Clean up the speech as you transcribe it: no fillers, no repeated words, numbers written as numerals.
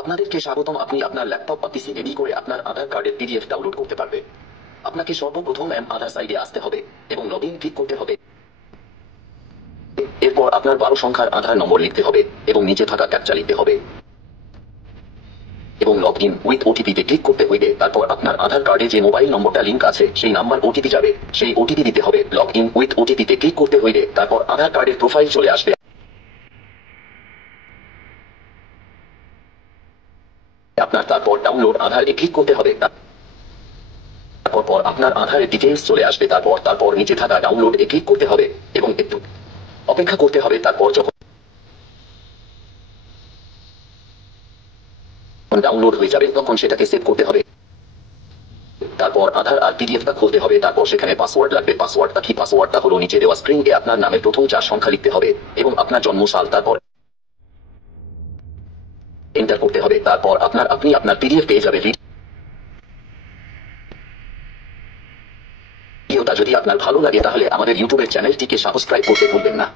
আপনাদেরকে স্বাগতম। আপনি আপনার ল্যাপটপ বা পিসি রেডি করে আপনার আধার কার্ডের পিডিএফ ডাউনলোড করতে পারবে। আপনাকে সর্বপ্রথম আধার সাইডে আসতে হবে এবং লগ ইন ক্লিক করতে হবে। এরপর আপনার 12 সংখ্যার আধার নম্বর লিখতে হবে এবং নিচে থাকা ক্যাপচা লিখতে হবে এবং লগ ইন উইথ ওটিপি তে ক্লিক করতে হইবে। তারপর আপনার আধার কার্ডে যে মোবাইল নম্বরটা লিংক আছে সেই নাম্বার ওটিপি যাবে, সেই ওটিপি দিতে হবে। লগ ইন উইথ ওটিপি তে ক্লিক করতে হইবে। তারপর আধার কার্ডের প্রোফাইল চলে আসবে। আপনার তারপর ডাউনলোড আধার এ ক্লিক করতে হবে। তারপর আপনার আধারের ডিটেইলস চলে আসবে। তারপর নিচে থাকা ডাউনলোড এ ক্লিক করতে হবে এবং একটু অপেক্ষা করতে হবে। তারপর যখন ডাউনলোড হয়ে যাবে তখন সেটাকে সেভ করতে হবে। তারপর আধার আর পিডিএফটা খুলতে হবে। তারপর সেখানে পাসওয়ার্ড লাগবে। পাসওয়ার্ডটা কি? পাসওয়ার্ডটা হলো নিচে দেওয়া স্ক্রিন এ আপনার নামের প্রথম 4 সংখ্যা লিখতে হবে এবং আপনার জন্মসাল। তারপর এন্টার করতে হবে। তারপর আপনি আপনার পিডিএফ পেয়ে যাবে। ভিডিওটা যদি আপনার ভালো লাগে তাহলে আমাদের ইউটিউবের চ্যানেলটিকে সাবস্ক্রাইব করতে ভুলবেন না।